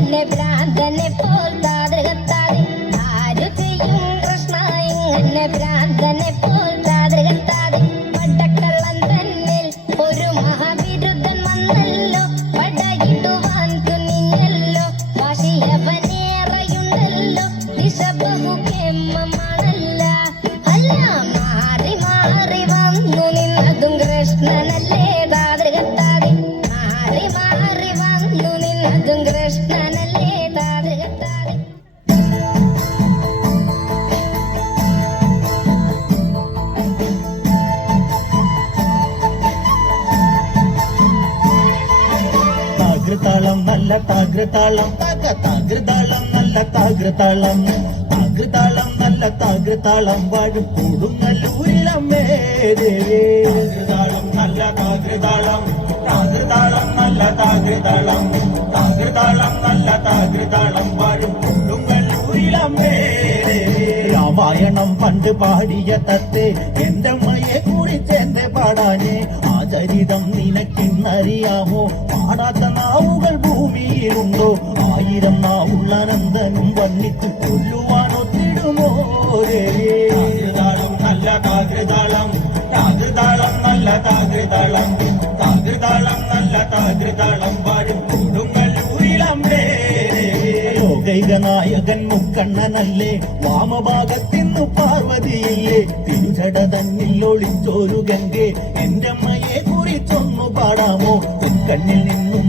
ഇങ്ങനെ ഭ്രാന്തനെ പോൽ താതൃകത്താതെ ആരു ചെയ്യും കൃഷ്ണ ഇങ്ങനെ ഭ്രാന്തനെ പോൽ താതൃകത്താതെ പടക്കള്ളൻ തന്നിൽ ഒരു മഹാവിരുദ്ധൻ വന്നല്ലോ പടയിടുവാൻ തുനിഞ്ഞല്ലോ വാശിയവനേറെയുണ്ടല്ലോ ദിശ ബഹുക്ഷേമമാണല്ല അല്ല മാറി മാറി വന്നു നിന്നതും കൃഷ്ണനല്ലേ താതൃകത്താതെ മാറി മാറി വന്നു നിന്നതും കൃഷ്ണനല്ലേ താതൃകത്താതെ താകൃതാളം നല്ല താകൃതാളം താകൃതാളം നല്ല താകൃതാളം താകൃതാളം നല്ല താകൃതാളം വാഴും കൊടുങ്ങല്ലൂരിലമ്മേ ദേവേ താകൃതാളം നല്ല താകൃതാളം താകൃതാളം നല്ല താകൃതാളം താകൃതാളം നല്ല താകൃതാളം വാഴും കൊടുങ്ങല്ലൂരിലമ്മേ രാമായണം പണ്ട് പാടിയ തത്തെ എന്റെ അമ്മയെ കുറിച്ചെന്റെ പാടാനേ ആ ചരിതം നിനക്കിന്നറിയാമോ പാടാത്ത നാവുകൾ ഭൂമിയിലുണ്ടോ ആയിരം നാവുള്ള അനന്തനും വന്നിട്ട് കൊല്ലുവാനൊത്തിടുമോ താകൃതാളം നല്ല താകൃതാളം താകൃതാളം നല്ല താകൃതാളം താകൃതാളം നല്ല താകൃതാളം വാഴും കൊടുങ്ങല്ലൂരിലമ്മേ ലോകൈക നായകൻ മുക്കണ്ണനല്ലേ വാമഭാഗത്തിന്നു പാർവതിയില്ലേ തിരുജട തന്നിൽ ഒളിച്ചോരു ഗംഗെ എന്റെ അമ്മയെ കുറിച്ചൊന്നു പാടാമോ കണ്ണിൽ നിന്നും